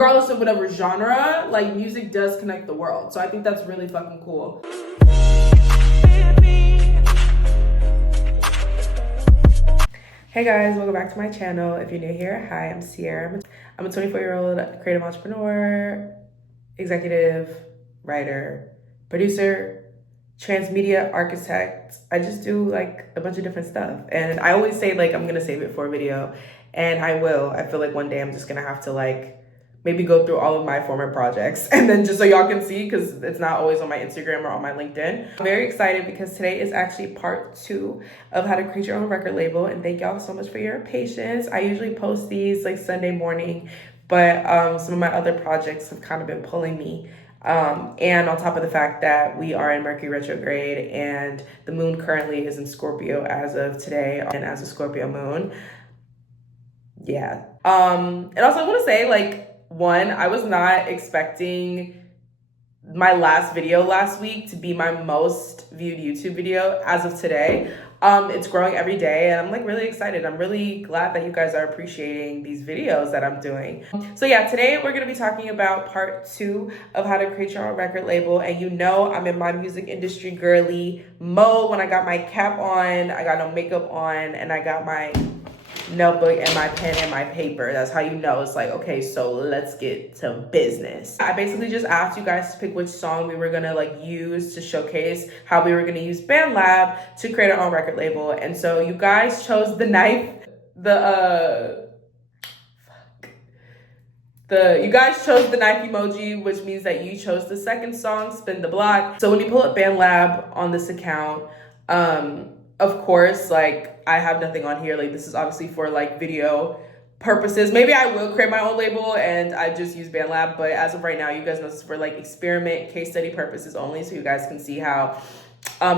regardless of whatever genre, like music does connect the world. So I think that's really fucking cool. Hey guys, welcome back to my channel. If you're new here, hi, I'm Sierra. I'm a 24-year-old creative entrepreneur, executive, writer, producer, transmedia architect. I just do like a bunch of different stuff. And I always say like I'm gonna save it for a video, and I will. I feel like one day I'm just gonna have to like maybe go through all of my former projects and then just so y'all can see, because it's not always on my Instagram or on my LinkedIn. I'm very excited because today is actually part 2 of how to create your own record label, and thank y'all so much for your patience. I usually post these like Sunday morning, but some of my other projects have kind of been pulling me. And on top of the fact that we are in Mercury retrograde and the moon currently is in Scorpio as of today, and as a Scorpio moon. Yeah. And also I want to say, like, one, I was not expecting my last video last week to be my most viewed YouTube video as of today. It's growing every day, and I'm like really excited. I'm really glad that you guys are appreciating these videos that I'm doing. So yeah, today we're gonna be talking about part 2 of how to create your own record label. And you know I'm in my music industry girly mode when I got my cap on, I got no makeup on, and I got my notebook and my pen and my paper. That's how you know it's like, okay, so let's get to business. I basically just asked you guys to pick which song we were gonna like use to showcase how we were gonna use BandLab to create our own record label. And so you guys chose the knife, you guys chose the knife emoji, which means that you chose the second song, Spin the Block. So when you pull up BandLab on this account, of course, like I have nothing on here. Like this is obviously for like video purposes. Maybe I will create my own label and I just use BandLab, but as of right now, you guys know this is for like experiment case study purposes only, so you guys can see how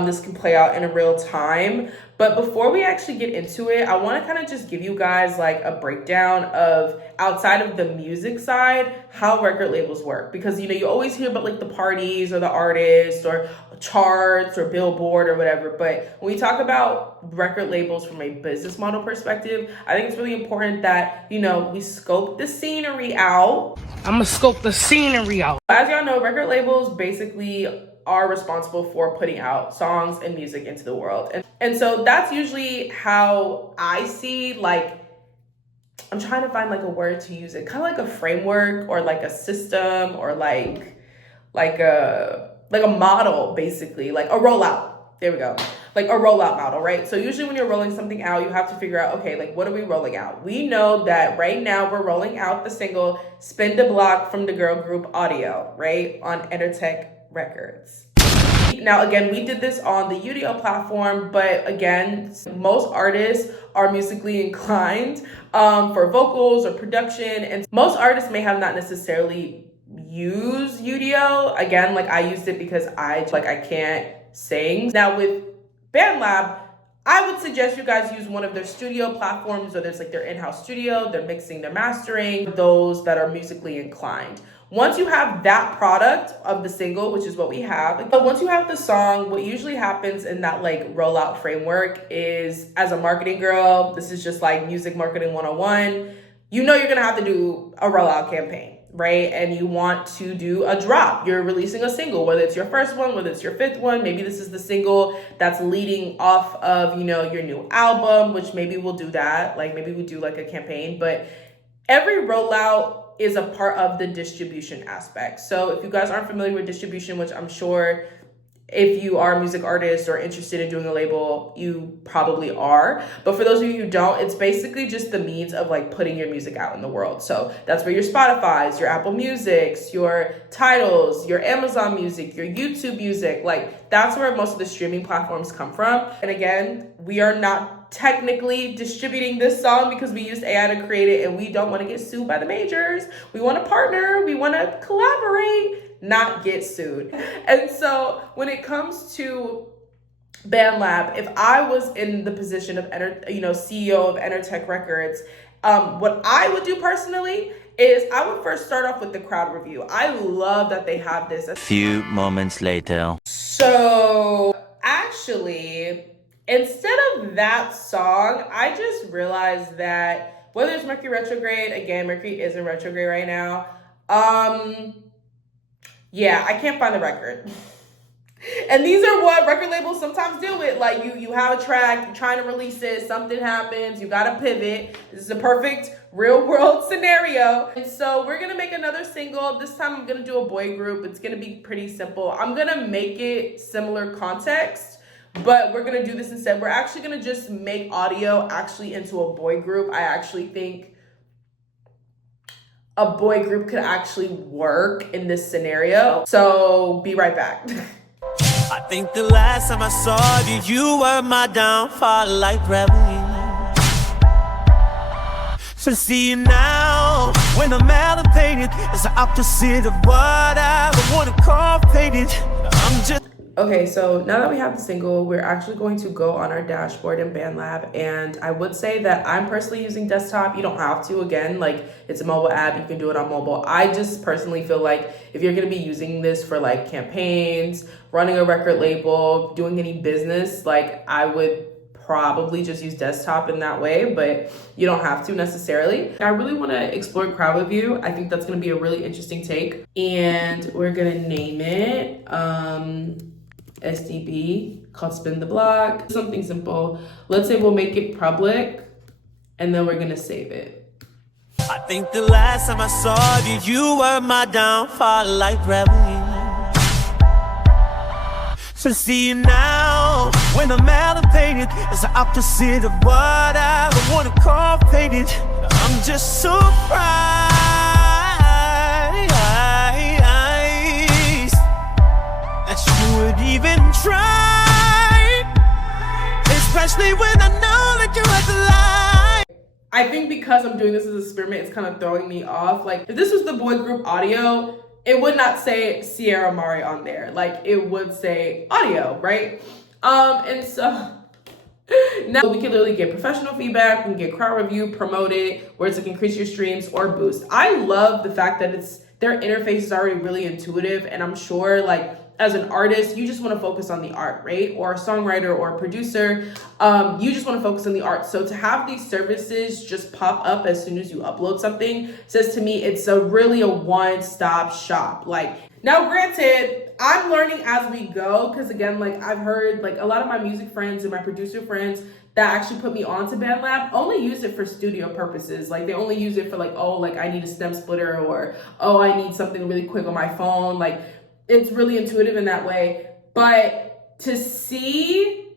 this can play out in a real time. But before we actually get into it, I want to kind of just give you guys like a breakdown of, outside of the music side, how record labels work. Because, you know, you always hear about like the parties or the artists or charts or Billboard or whatever. But when we talk about record labels from a business model perspective, I think it's really important that, you know, we scope the scenery out. I'm gonna scope the scenery out. As y'all know, record labels basically are responsible for putting out songs and music into the world. And so that's usually how I see, like, I'm trying to find like a word to use it, kind of like a framework or like a system or like a model, basically, like a rollout. There we go. Like a rollout model, right? So usually when you're rolling something out, you have to figure out, okay, like what are we rolling out? We know that right now we're rolling out the single Spin the Block from the girl group Audio, right? On Enertech Records. Now, again, we did this on the UDO platform, but again, most artists are musically inclined for vocals or production, and most artists may have not necessarily used UDO. Again, like I used it because I can't sing. Now with BandLab, I would suggest you guys use one of their studio platforms, whether it's like their in-house studio, their mixing, their mastering, those that are musically inclined. Once you have that product of the single, which is what we have, but once you have the song, what usually happens in that like rollout framework is, as a marketing girl, this is just like music marketing 101, you know you're gonna have to do a rollout campaign, right? And you want to do a drop. You're releasing a single, whether it's your first one, whether it's your 5th one, maybe this is the single that's leading off of, you know, your new album, which maybe we'll do that. Like maybe we do like a campaign, but every rollout is a part of the distribution aspect. So if you guys aren't familiar with distribution, which I'm sure if you are a music artist or interested in doing a label, you probably are. But for those of you who don't, it's basically just the means of like putting your music out in the world. So that's where your Spotify's, your Apple Music's, your Tidals, your Amazon Music, your YouTube Music, like that's where most of the streaming platforms come from. And again, we are not technically distributing this song because we used AI to create it and we don't want to get sued by the majors. We want to partner, we want to collaborate, not get sued. And so when it comes to BandLab, if I was in the position of CEO of Enertech Records, what I would do personally is I would first start off with the crowd review. I love that they have this. A few moments later. So actually, instead of that song, I just realized that whether it's Mercury retrograde, again, Mercury is in retrograde right now, Yeah, I can't find the record. And these are what record labels sometimes deal with. Like you have a track, you're trying to release it, something happens, you gotta pivot. This is a perfect real world scenario. And so we're gonna make another single. This time I'm gonna do a boy group. It's gonna be pretty simple. I'm gonna make it similar context, but we're gonna do this instead. We're actually gonna just make audio actually into a boy group. I actually think a boy group could actually work in this scenario. So be right back. I think the last time I saw you, you were my downfall like gravity. So see you now, when I'm elevated, it's the opposite of what I would want to call faded. I'm just... Okay, so now that we have the single, we're actually going to go on our dashboard in BandLab, and I would say that I'm personally using desktop. You don't have to, again, like it's a mobile app, you can do it on mobile. I just personally feel like if you're gonna be using this for like campaigns, running a record label, doing any business, like I would probably just use desktop in that way, but you don't have to necessarily. I really want to explore crowd review. I think that's going to be a really interesting take, and we're going to name it SDB, called Spin the Block. Something simple. Let's say we'll make it public, and then we're going to save it. I think the last time I saw you, you were my downfall like gravity. So see you now, when I'm elevated, it's the opposite of what I would want to call faded. I'm just surprised that you would even try, especially when I know that you had to lie. I think because I'm doing this as an experiment, it's kind of throwing me off. Like if this was the boy group audio, it would not say Sierra Mari on there. Like it would say audio, right? And so now we can literally get professional feedback, we can get crowd review, promote it, where it's like increase your streams or boost. I love the fact that their interface is already really intuitive, and I'm sure like as an artist, you just want to focus on the art, right? Or a songwriter or a producer, you just want to focus on the art. So to have these services just pop up as soon as you upload something says to me it's really a one-stop shop. Like now, granted, I'm learning as we go, because again, like I've heard like a lot of my music friends and my producer friends that actually put me onto BandLab only use it for studio purposes. Like they only use it for like, oh, like I need a stem splitter, or oh, I need something really quick on my phone. Like it's really intuitive in that way. But to see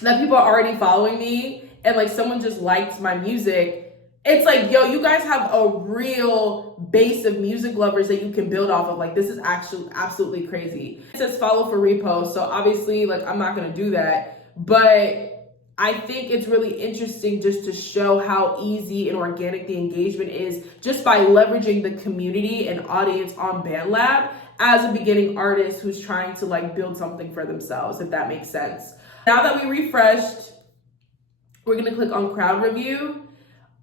that people are already following me and like someone just liked my music, it's like, yo, you guys have a real base of music lovers that you can build off of. Like this is actually absolutely crazy. It says follow for repost. So obviously like I'm not gonna do that, but I think it's really interesting just to show how easy and organic the engagement is just by leveraging the community and audience on BandLab as a beginning artist who's trying to like build something for themselves, if that makes sense. Now that we refreshed, we're gonna click on crowd review.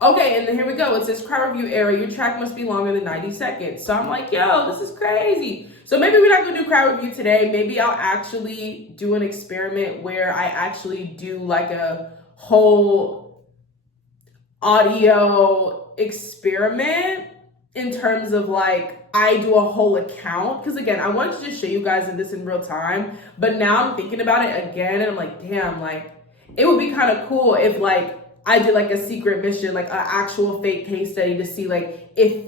Okay, and then here we go. It says crowd review area. Your track must be longer than 90 seconds. So I'm like, yo, this is crazy. So maybe we're not gonna do crowd review today. Maybe I'll actually do an experiment where I actually do like a whole audio experiment in terms of like, I do a whole account. Because again, I wanted to just show you guys this in real time, but now I'm thinking about it again and I'm like, damn, like it would be kind of cool if like I did like a secret mission, like an actual fake case study to see like if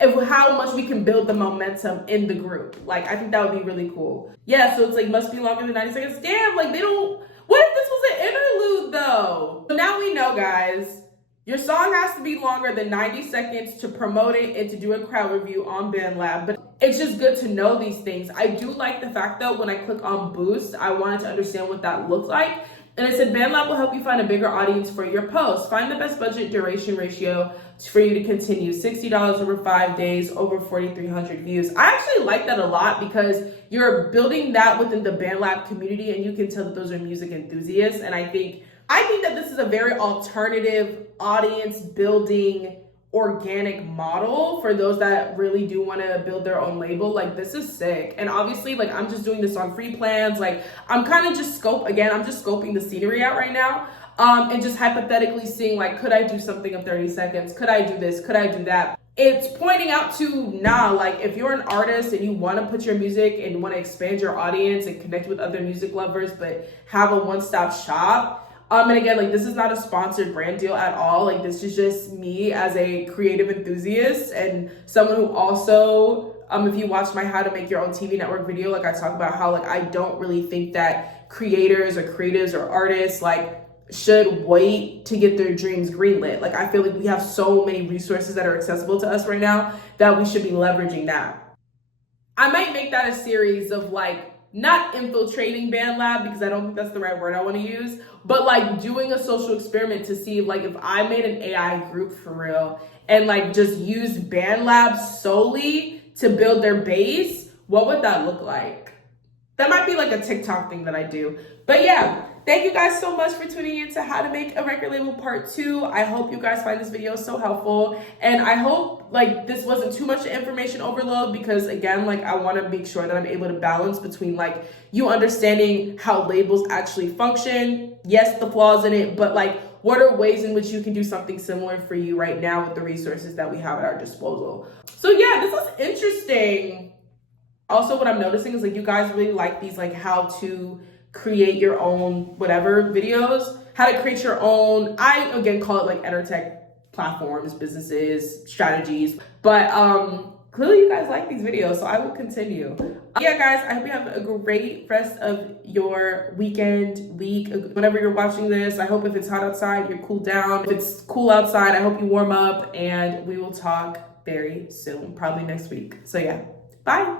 how much we can build the momentum in the group. Like I think that would be really cool. Yeah, so it's like must be longer than 90 seconds. Damn, like they don't, what if this was an interlude though? So now we know, guys, your song has to be longer than 90 seconds to promote it and to do a crowd review on BandLab. But it's just good to know these things. I do like the fact though, when I click on boost, I wanted to understand what that looked like. And it said BandLab will help you find a bigger audience for your post. Find the best budget duration ratio for you to continue. $60 over 5 days, over 4,300 views. I actually like that a lot because you're building that within the BandLab community and you can tell that those are music enthusiasts. And I think that this is a very alternative audience building organic model for those that really do want to build their own label. Like this is sick. And obviously like I'm just doing this on free plans. Like I'm kind of just I'm just scoping the scenery out right now, and just hypothetically seeing like, could I do something of 30 seconds? Could I do this? Could I do that? it's pointing out to like if you're an artist and you want to put your music and want to expand your audience and connect with other music lovers, but have a one-stop shop. And again, like this is not a sponsored brand deal at all. Like this is just me as a creative enthusiast and someone who also, if you watch my How to Make Your Own TV Network video, like I talk about how like I don't really think that creators or creatives or artists like should wait to get their dreams greenlit. Like I feel like we have so many resources that are accessible to us right now that we should be leveraging that. I might make that a series of like, not infiltrating BandLab because I don't think that's the right word I want to use, but like doing a social experiment to see like if I made an AI group for real and like just used BandLab solely to build their base, what would that look like? That might be like a TikTok thing that I do. But yeah, thank you guys so much for tuning in to How to Make a Record Label Part 2. I hope you guys find this video so helpful. And I hope like this wasn't too much information overload because again, like I want to make sure that I'm able to balance between like you understanding how labels actually function. Yes, the flaws in it, but like what are ways in which you can do something similar for you right now with the resources that we have at our disposal. So yeah, this was interesting. Also, what I'm noticing is like you guys really like these like how to create your own whatever videos, how to create your own, I again call it like EnterTech platforms, businesses, strategies, but clearly you guys like these videos, so I will continue. Yeah guys, I hope you have a great rest of your weekend, week, whenever you're watching this. I hope if it's hot outside, you're cooled down. If it's cool outside, I hope you warm up, and we will talk very soon, probably next week. So yeah, bye.